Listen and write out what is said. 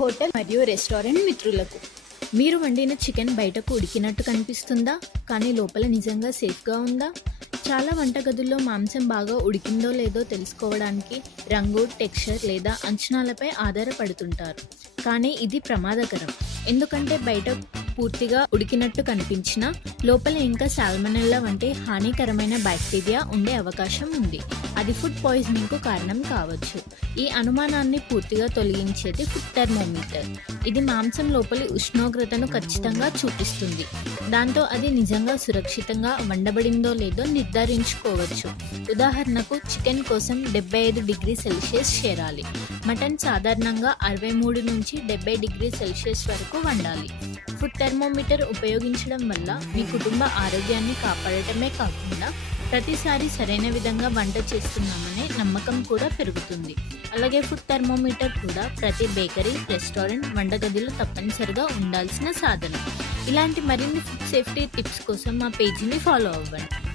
Hotel మరియు restaurant మిత్రులకు, మీరు వండిన చికెన్ బయటకు ఉడికినట్టు కనిపిస్తుందా, కానీ లోపల నిజంగా సేఫ్గా ఉందా? చాలా వంటగదుల్లో మాంసం బాగా ఉడికిందో లేదో తెలుసుకోవడానికి రంగు, టెక్స్చర్ లేదా అంచనాలపై ఆధారపడుతుంటారు. కానీ ఇది ప్రమాదకరం. ఎందుకంటే బయట పూర్తిగా ఉడికినట్టు కనిపించినా లోపల ఇంకా సాల్మనెల్లా వంటి హానికరమైన బ్యాక్టీరియా ఉండే అవకాశం ఉంది. అది ఫుడ్ పాయిజనింగ్కు కారణం కావచ్చు. ఈ అనుమానాన్ని పూర్తిగా తొలగించేది ఫుడ్ థర్మోమీటర్. ఇది మాంసం లోపలి ఉష్ణోగ్రతను ఖచ్చితంగా చూపిస్తుంది. దాంతో అది నిజంగా సురక్షితంగా వండబడిందో లేదో నిర్ధారించుకోవచ్చు. ఉదాహరణకు చికెన్ కోసం 75 డిగ్రీ సెల్సియస్ చేరాలి. మటన్ సాధారణంగా 63 నుంచి 70 డిగ్రీ సెల్సియస్ వరకు వండాలి. ఫుడ్ థర్మోమీటర్ ఉపయోగించడం వల్ల మీ కుటుంబ ఆరోగ్యాన్ని కాపాడటమే కాకుండా ప్రతిసారి సరైన విధంగా వంట చేస్తున్నామనే నమ్మకం కూడా పెరుగుతుంది. అలాగే ఫుడ్ థర్మోమీటర్ కూడా ప్రతి బేకరీ, రెస్టారెంట్, వంటగదిలో తప్పనిసరిగా ఉండాల్సిన సాధనం. ఇలాంటి మరిన్ని ఫుడ్ సేఫ్టీ టిప్స్ కోసం మా పేజీని ఫాలో అవ్వండి.